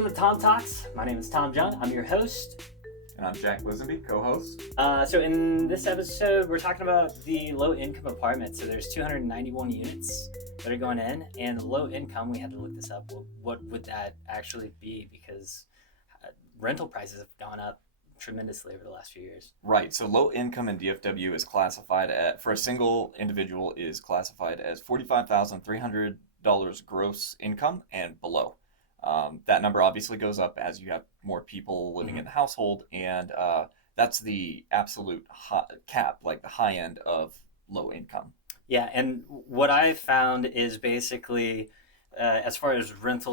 Welcome to Tom Talks. My name is Tom Jung. I'm your host. And I'm Jack Lisenby, co-host. So in this episode, we're talking about the low-income apartments. So there's 291 units that are going in, and low income, we had to look this up. What would that actually be? Because rental prices have gone up tremendously over the last few years. Right. So low income in DFW is classified for a single individual is classified as $45,300 gross income and below. That number obviously goes up as you have more people living in the household, and that's the absolute cap, like the high end of low income. Yeah, and what I found is basically, as far as rent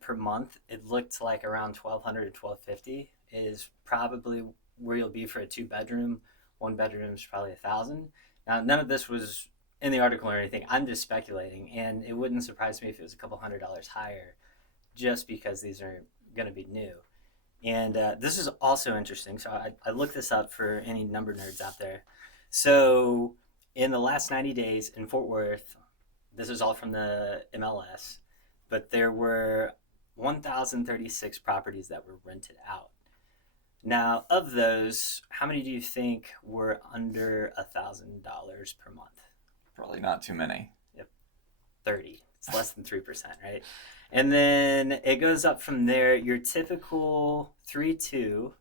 per month, it looked like around $1,200 to $1,250 is probably where you'll be for a 2-bedroom. 1 bedroom is probably $1,000. Now, none of this was in the article or anything. I'm just speculating, and it wouldn't surprise me if it was a couple $100 higher, just because these are going to be new. And this is also interesting. So I looked this up for any number nerds out there. So in the last 90 days in Fort Worth, this is all from the MLS, but there were 1,036 properties that were rented out. Now, of those, how many do you think were under $1,000 per month? Probably not too many. Yep, 30. It's less than 3%, right? And then it goes up from there. Your typical 3-2,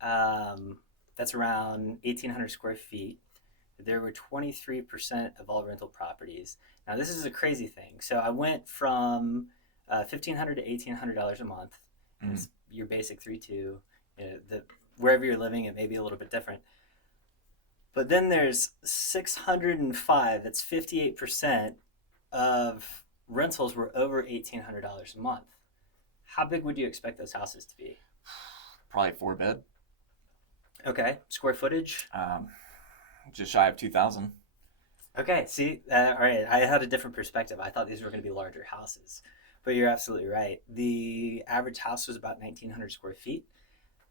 that's around 1,800 square feet. There were 23% of all rental properties. Now, this is a crazy thing. So I went from $1,500 to $1,800 a month. It's your basic 3-2. Wherever you're living, it may be a little bit different. But then there's 605. That's 58% of rentals were over $1,800 a month. How big would you expect those houses to be? Probably 4-bed. Okay. Square footage? Just shy of 2,000. Okay. See, all right. I had a different perspective. I thought these were going to be larger houses, but you're absolutely right. The average house was about 1,900 square feet,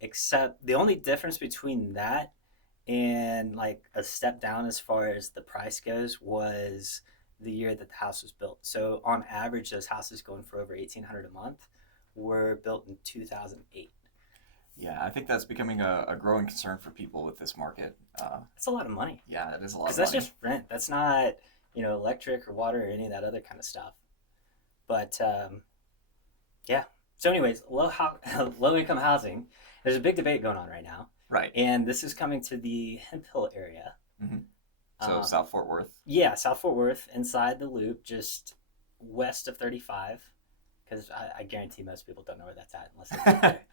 except the only difference between that and like a step down as far as the price goes was the year that the house was built. So on average, those houses going for over $1,800 a month were built in 2008. Yeah, I think that's becoming a growing concern for people with this market. That's a lot of money. Yeah, it is a lot of money. Because that's just rent. That's not, electric or water or any of that other kind of stuff. But yeah. So anyways, low income housing. There's a big debate going on right now. Right. And this is coming to the Hemphill area. Mm-hmm. So South Fort Worth. Yeah, South Fort Worth, inside the loop, just west of 35. Because I guarantee most people don't know where that's at unless they live there.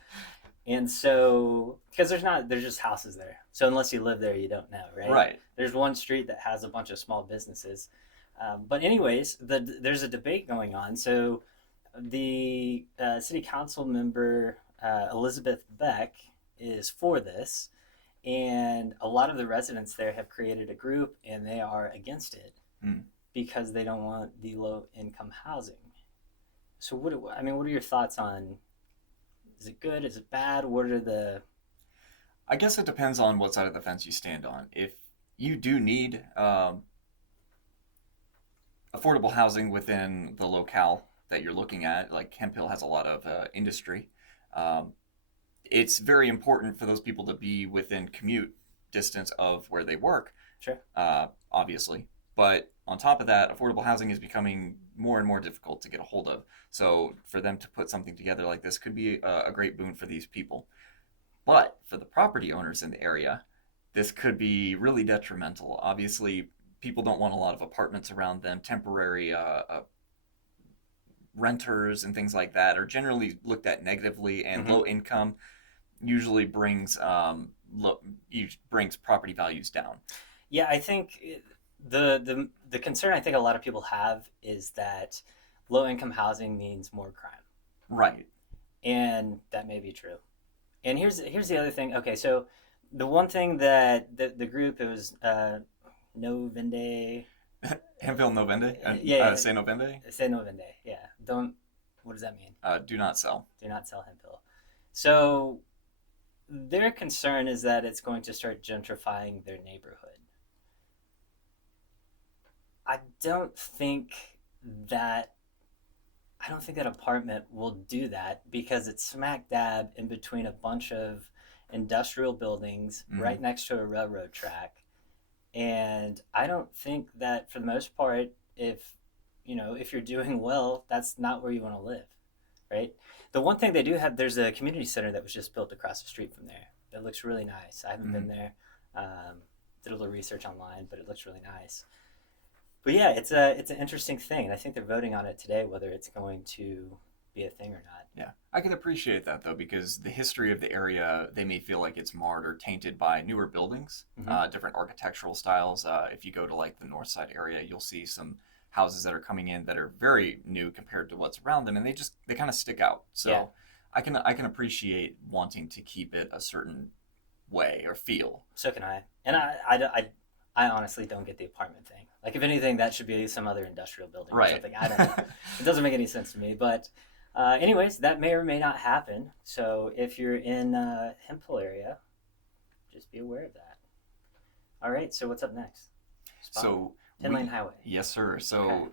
And so, because there's just houses there. So unless you live there, you don't know, right? Right. There's one street that has a bunch of small businesses. But anyways, there's a debate going on. So the city council member, Elizabeth Beck, is for this. And a lot of the residents there have created a group, and they are against it because they don't want the low-income housing. So what are your thoughts on, is it good? Is it bad? I guess it depends on what side of the fence you stand on. If you do need affordable housing within the locale that you're looking at, like Hemphill has a lot of industry, it's very important for those people to be within commute distance of where they work. Sure. Obviously. But on top of that, affordable housing is becoming more and more difficult to get a hold of. So for them to put something together like this could be a great boon for these people. But for the property owners in the area, this could be really detrimental. Obviously, people don't want a lot of apartments around them. Temporary renters and things like that are generally looked at negatively, and low income usually brings property values down. Yeah, I think the concern I think a lot of people have is that low income housing means more crime. Right. And that may be true. And here's the other thing. Okay, so the one thing that the group, it was No Vende. Hemphill no vende? Yeah. Say no vende? Say no vende, yeah. What does that mean? Do not sell. Do not sell Hemphill. So their concern is that it's going to start gentrifying their neighborhood. I don't think that I don't think that apartment will do that because it's smack dab in between a bunch of industrial buildings Hmm. right next to a railroad track. And I don't think that for the most part, if if you're doing well, that's not where you want to live, right? The one thing they do have, there's a community center that was just built across the street from there. That looks really nice. I haven't been Hmm. there. Did a little research online, but it looks really nice. But yeah, it's an interesting thing, and I think they're voting on it today whether it's going to be a thing or not. Yeah, I can appreciate that though, because the history of the area, they may feel like it's marred or tainted by newer buildings, Mm-hmm. different architectural styles. If you go to like the north side area, you'll see some houses that are coming in that are very new compared to what's around them, and they kind of stick out. Yeah, So I can appreciate wanting to keep it a certain way or feel. so can I. And I honestly don't get the apartment thing. Like, if anything, that should be some other industrial building or Right. something. I don't know. It doesn't make any sense to me. But, anyways, that may or may not happen. So if you're in Hemphill area, just be aware of that. All right. So what's up next? Spot. So 10 lane highway. yes, sir. Okay. So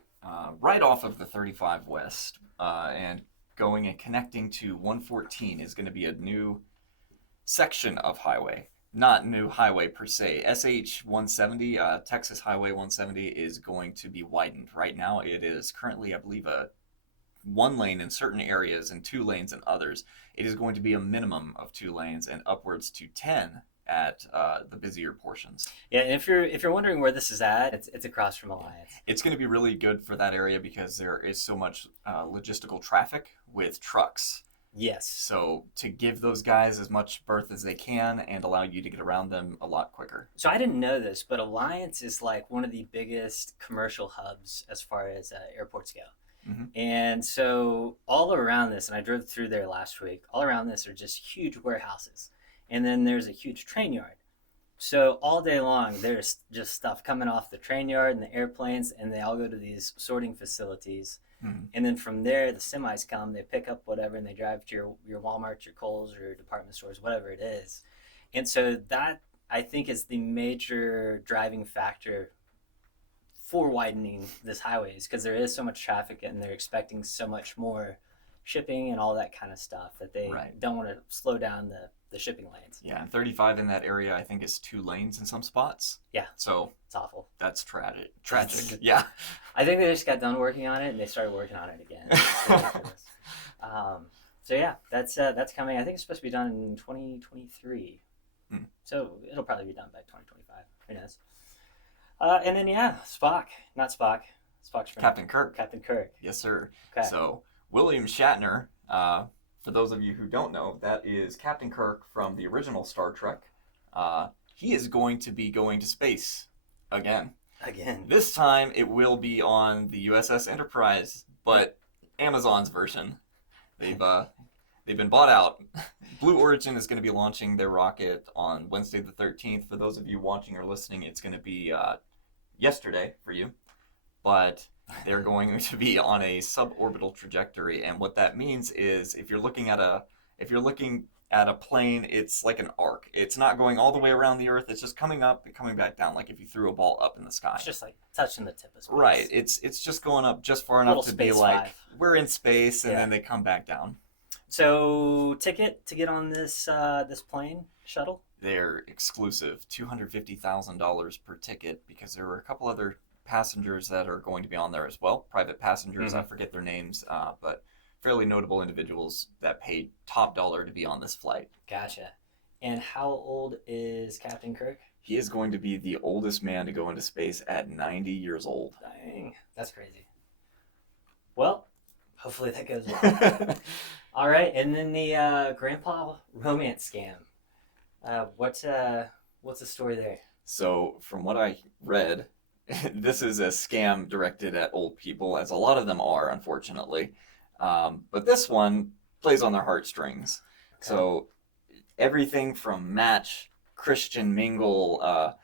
right off of the 35 West and going and connecting to 114 is going to be a new section of highway. Not new highway per se. SH 170, Texas Highway 170, is going to be widened. Right now, it is currently, I believe, a one lane in certain areas and two lanes in others. It is going to be a minimum of two lanes and upwards to 10 at the busier portions. Yeah, and if you're wondering where this is at, it's across from Alliance. It's going to be really good for that area because there is so much logistical traffic with trucks. Yes. So to give those guys as much berth as they can and allow you to get around them a lot quicker. So I didn't know this, but Alliance is like one of the biggest commercial hubs as far as airports go. Mm-hmm. And so all around this, and I drove through there last week, all around this are just huge warehouses. And then there's a huge train yard. So all day long, there's just stuff coming off the train yard and the airplanes, and they all go to these sorting facilities. Mm-hmm. And then from there, the semis come, they pick up whatever, and they drive to your Walmart, your Kohl's, or your department stores, whatever it is. And so that, I think, is the major driving factor for widening this highways, because there is so much traffic and they're expecting so much more shipping and all that kind of stuff that they Right. don't want to slow down the shipping lanes. Yeah, and 35 in that area, I think, is two lanes in some spots. Yeah. So It's awful. that's tragic. Tragic. Yeah. I think they just got done working on it and they started working on it again. So yeah, that's coming. I think it's supposed to be done in 2023. Hmm. So it'll probably be done by 2025. Who knows? And then yeah, not Spock. Spock's friend. Captain Kirk. Captain Kirk. Yes, sir. Okay. So William Shatner, for those of you who don't know, that is Captain Kirk from the original Star Trek. He is going to be going to space again. Again. This time it will be on the USS Enterprise, but Amazon's version. They've been bought out. Blue Origin is going to be launching their rocket on Wednesday the 13th. For those of you watching or listening, it's going to be yesterday for you. But they're going to be on a suborbital trajectory, and what that means is if you're looking at a plane, it's like an arc. It's not going all the way around the Earth. It's just coming up and coming back down, like if you threw a ball up in the sky. It's just like touching the tip of space. Right. It's just going up just far enough Little to be space like five. we're in space, and Yeah. then they come back down. So ticket to get on this this plane shuttle? They're exclusive, $250,000 per ticket, because there were a couple other passengers that are going to be on there as well. Private passengers, I forget their names, but fairly notable individuals that paid top dollar to be on this flight. Gotcha. And how old is Captain Kirk? He is going to be the oldest man to go into space at 90 years old. Dang, that's crazy. Well, hopefully that goes well. All right, and then the grandpa romance scam. What's the story there? So, from what I read, this is a scam directed at old people, as a lot of them are, unfortunately. But this one plays on their heartstrings. Okay. So, everything from Match, Christian Mingle,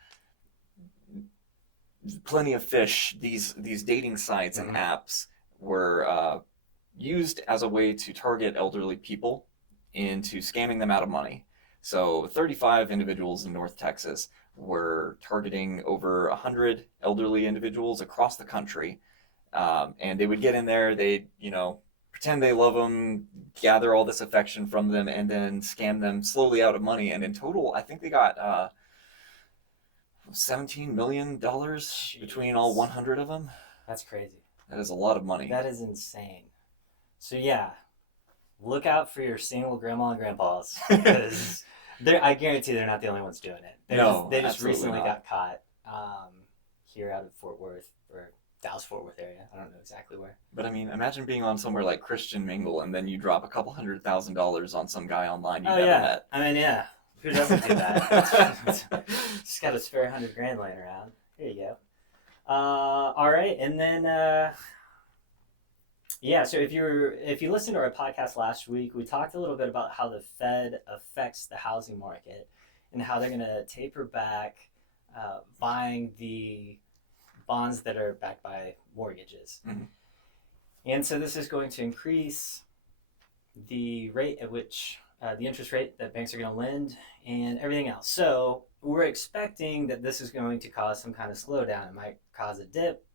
Plenty of Fish, these dating sites and apps were used as a way to target elderly people into scamming them out of money. So 35 individuals in North Texas were targeting over 100 elderly individuals across the country. And they would get in there, they'd, pretend they love them, gather all this affection from them, and then scam them slowly out of money. And in total, I think they got $17 million between all Jeez. 100 of them. That's crazy. That is a lot of money. That is insane. So yeah, look out for your single grandma and grandpas because I guarantee they're not the only ones doing it. They just recently got caught here out of Fort Worth or Dallas Fort Worth area. I don't know exactly where. But I mean, imagine being on somewhere like Christian Mingle and then you drop a couple $100,000 on some guy online you never met. I mean, yeah. Who doesn't do that? Just got a spare $100,000 laying around. Here you go. All right, and then so if you listened to our podcast last week, we talked a little bit about how the Fed affects the housing market and how they're going to taper back buying the bonds that are backed by mortgages. Mm-hmm. And so this is going to increase the rate at which the interest rate that banks are going to lend and everything else. So we're expecting that this is going to cause some kind of slowdown. It might cause a dip.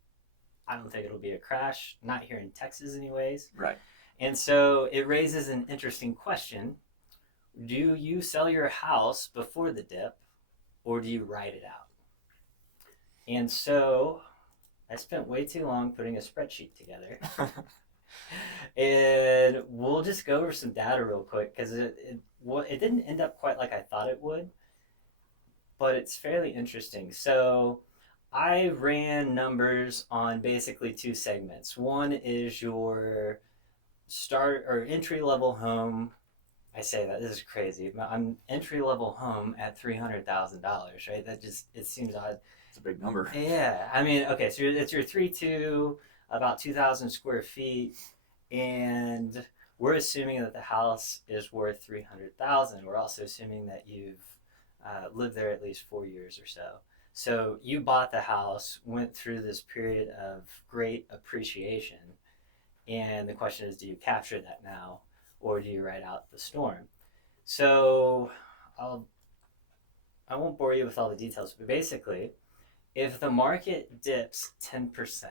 I don't think it'll be a crash, not here in Texas anyways. Right. And so it raises an interesting question. Do you sell your house before the dip or do you ride it out? And so I spent way too long putting a spreadsheet together. And we'll just go over some data real quick because it didn't end up quite like I thought it would, but it's fairly interesting. So I ran numbers on basically two segments. One is your start or entry level home. I say that this is crazy. I'm entry level home at $300,000, right? It seems odd. It's a big number. Yeah, I mean, okay, so it's your 3.2, about 2,000 square feet, and we're assuming that the house is worth $300,000. We're also assuming that you've lived there at least 4 years or so. So you bought the house, went through this period of great appreciation, and the question is, do you capture that now, or do you ride out the storm? So I won't bore you with all the details, but basically, if the market dips 10%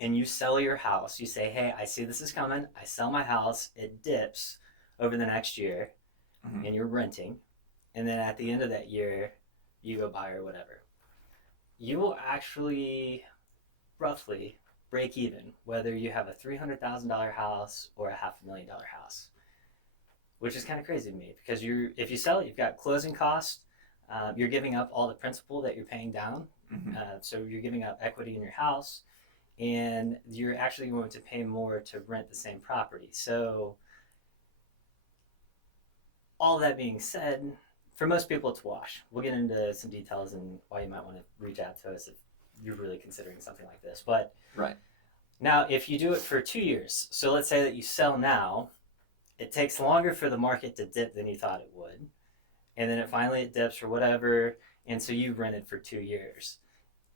and you sell your house, you say, hey, I see this is coming, I sell my house, it dips over the next year, Mm-hmm. and you're renting, and then at the end of that year, you go buy or whatever, you will actually roughly break even whether you have a $300,000 house or a $500,000 house, which is kind of crazy to me because if you sell it, you've got closing costs, you're giving up all the principal that you're paying down, Mm-hmm. so you're giving up equity in your house, and you're actually going to pay more to rent the same property. So all that being said, for most people, it's wash. We'll get into some details and why you might want to reach out to us if you're really considering something like this. But right now, if you do it for 2 years, so let's say that you sell now, it takes longer for the market to dip than you thought it would, and then it dips or whatever, and so you rented for 2 years.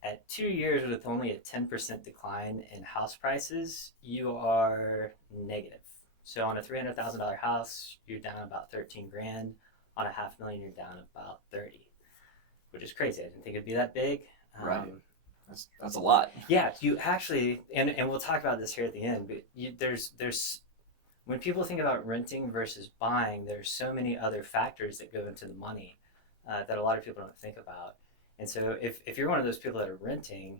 At 2 years with only a 10% decline in house prices, you are negative. So on a $300,000 house, you're down about 13 grand. On a $500,000, you're down about 30, which is crazy. I didn't think it'd be that big. Right. That's a lot. Yeah, you actually, and we'll talk about this here at the end, but there's when people think about renting versus buying, there's so many other factors that go into the money that a lot of people don't think about. And so if you're one of those people that are renting,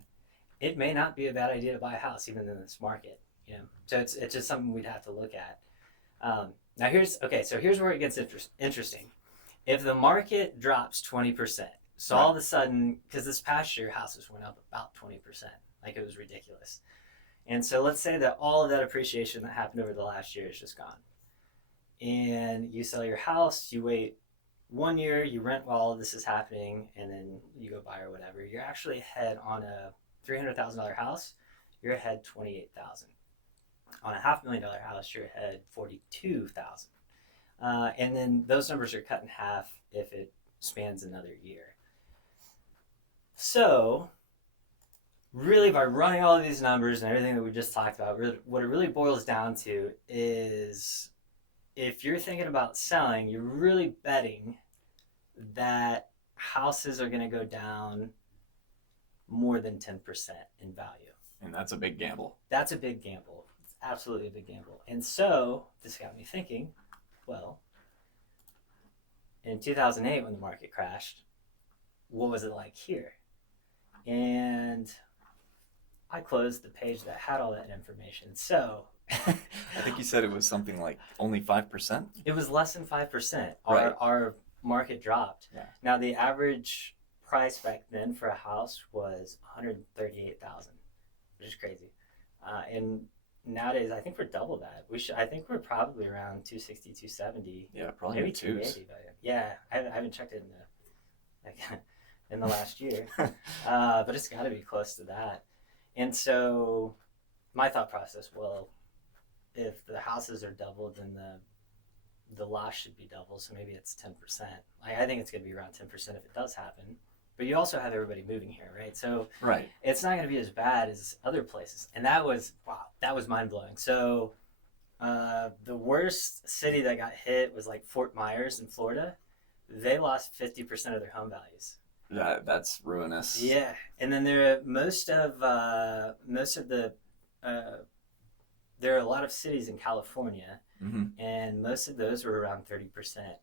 it may not be a bad idea to buy a house even in this market. So it's just something we'd have to look at. Now here's where it gets interesting. If the market drops 20%, so all of a sudden, because this past year houses went up about 20%, like it was ridiculous. And so let's say that all of that appreciation that happened over the last year is just gone. And you sell your house, you wait 1 year, you rent while all of this is happening, and then you go buy or whatever. You're actually ahead on a $300,000 house, you're ahead $28,000. On a $500,000 house, you're ahead $42,000. And then those numbers are cut in half if it spans another year. So really, by running all of these numbers and everything that we just talked about, what it really boils down to is if you're thinking about selling, you're really betting that houses are going to go down more than 10% in value. And that's a big gamble. That's a big gamble. It's absolutely a big gamble. And so this got me thinking, well, in 2008 when the market crashed, what was it like here? And I closed the page that had all that information. So I think you said it was something like only 5%. it was less than 5%. Right. Our market dropped. Yeah. Now the average price back then for a house was 138,000, which is crazy. And nowadays I think we're double that. I think we're probably around 260, 270. Yeah, probably Maybe in the twos. 280. But yeah, I haven't checked it in the last year. But it's got to be close to that. And so my thought process, well, if the houses are doubled, then the loss should be double. So maybe it's 10%. Like, I think it's going to be around 10% if it does happen. But you also have everybody moving here, right? So Right. it's not going to be as bad as other places. And that was mind blowing. So the worst city that got hit was like Fort Myers in Florida. They lost 50% of their home values. That's ruinous. Yeah, and then most of the there are a lot of cities in California, and most of those were around 30%.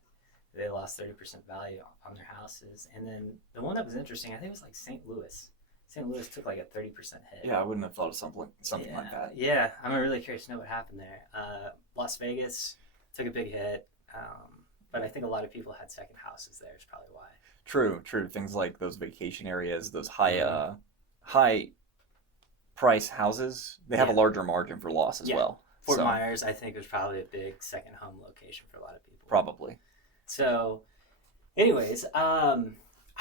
They lost 30% value on their houses, and then the one that was interesting, I think it was like St. Louis. St. Louis took like a 30% hit. Yeah, I wouldn't have thought of something like that. Yeah, I'm really curious to know what happened there. Las Vegas took a big hit, but I think a lot of people had second houses there. Is probably why. True. Things like those vacation areas, those high price houses, they have a larger margin for loss as well. Fort Myers, I think, was probably a big second home location for a lot of people. Probably. So, anyways, I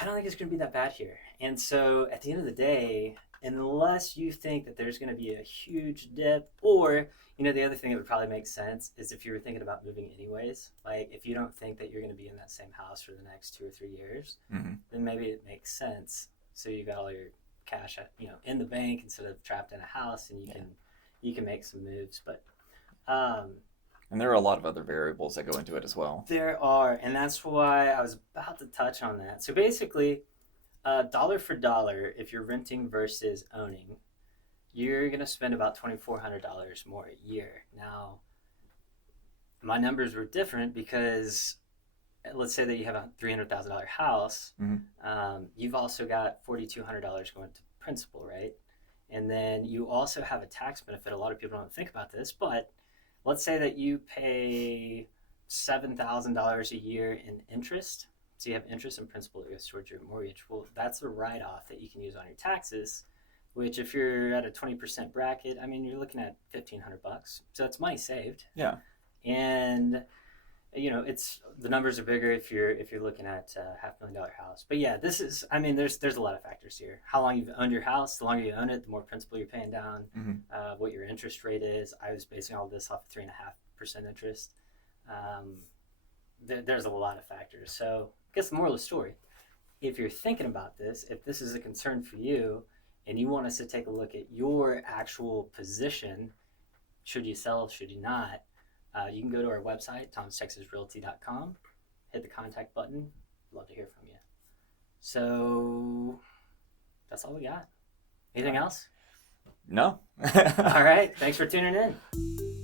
don't think it's going to be that bad here. And so, at the end of the day, unless you think that there's going to be a huge dip, or, the other thing that would probably make sense is if you were thinking about moving anyways, like if you don't think that you're going to be in that same house for the next 2 or 3 years, then maybe it makes sense. So you got all your cash, in the bank instead of trapped in a house, and you can make some moves. But and there are a lot of other variables that go into it as well. There are, and that's why I was about to touch on that. So basically, dollar for dollar, if you're renting versus owning, you're going to spend about $2,400 more a year. Now, my numbers were different because let's say that you have a $300,000 house. You've also got $4,200 going to principal, right? And then you also have a tax benefit. A lot of people don't think about this, but let's say that you pay $7,000 a year in interest. So you have interest and principal that goes towards your mortgage. Well, that's a write-off that you can use on your taxes, which if you're at a 20% bracket, I mean, you're looking at $1,500. So it's money saved. Yeah. And it's the numbers are bigger if you're looking at a $500,000 house. But yeah, there's a lot of factors here. How long you've owned your house, the longer you own it, the more principal you're paying down. What your interest rate is. I was basing all this off of 3.5% interest. There's a lot of factors. So I guess the moral of the story, if you're thinking about this, if this is a concern for you, and you want us to take a look at your actual position, should you sell, should you not, you can go to our website, tomstexasrealty.com, hit the contact button. Love to hear from you. So that's all we got. Anything else? No. All right. Thanks for tuning in.